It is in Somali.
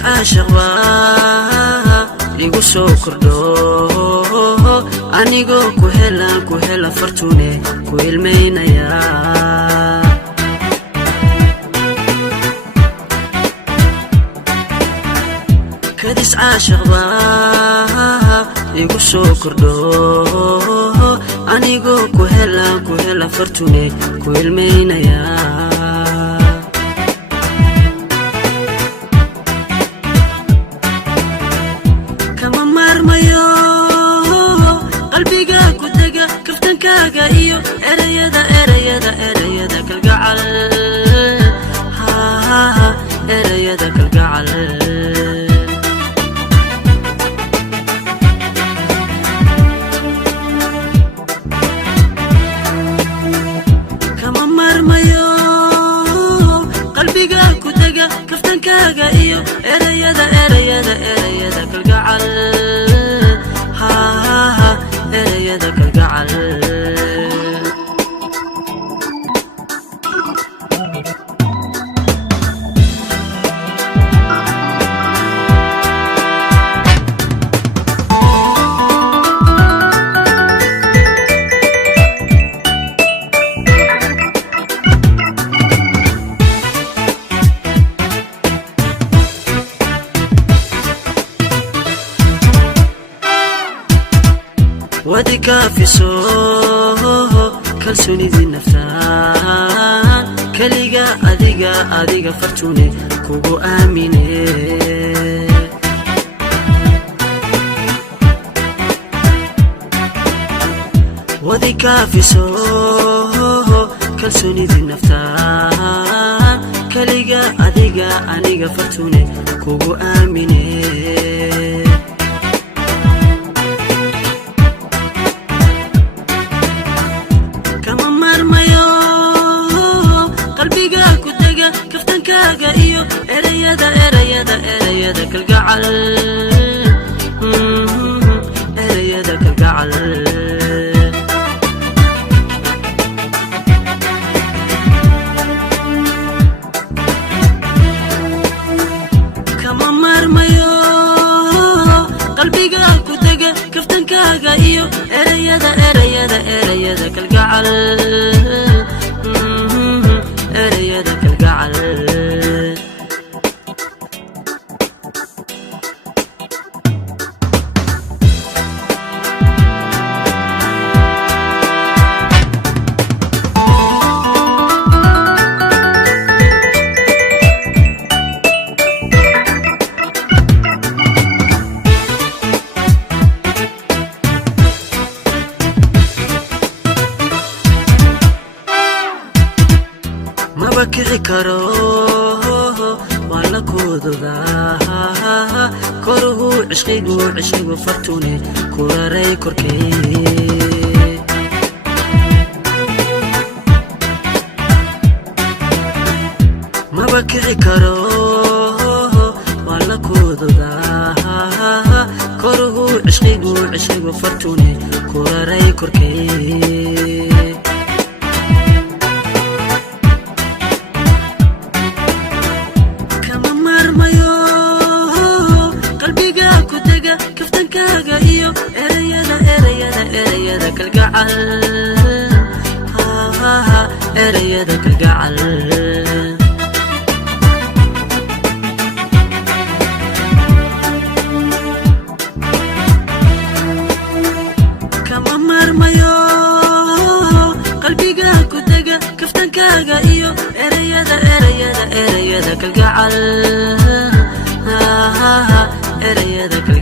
كدس عاشق igu soo kordho anigo ku hela fartune ku ilmeynaya كدس عاشق igu soo kordho anigo ku hela fartune ku ilmeynaya iyo erayada kalgacal erayada kalgacal kama marmayo qalbiga ku taga kaftankaaga iyo erayada kalgacal erayada kalgacal ودي كافي سوه كالسوني ذي النفتان كليقا أذيقا فرتوني كوكو آميني ودي كافي سوه كالسوني ذي النفتان كليقا أذيقا فرتوني كوكو آميني iyo erayada kalgacal erayada kalgacal kama marmayo qalbiga ku taga kaftankaaga iyo erayada kalgacal erayada kalgacal بكي كرو ولا كودودا كره عشقي فرتوني كوراري كركي ما بكي كرو ولا كودودا كره عشقي فرتوني كوراري كركي iyo erayada kalgacal erayada kalgacal kama marmayo qalbiga ku taga kaftankaaga iyo erayada kalgacal erayada kalgacal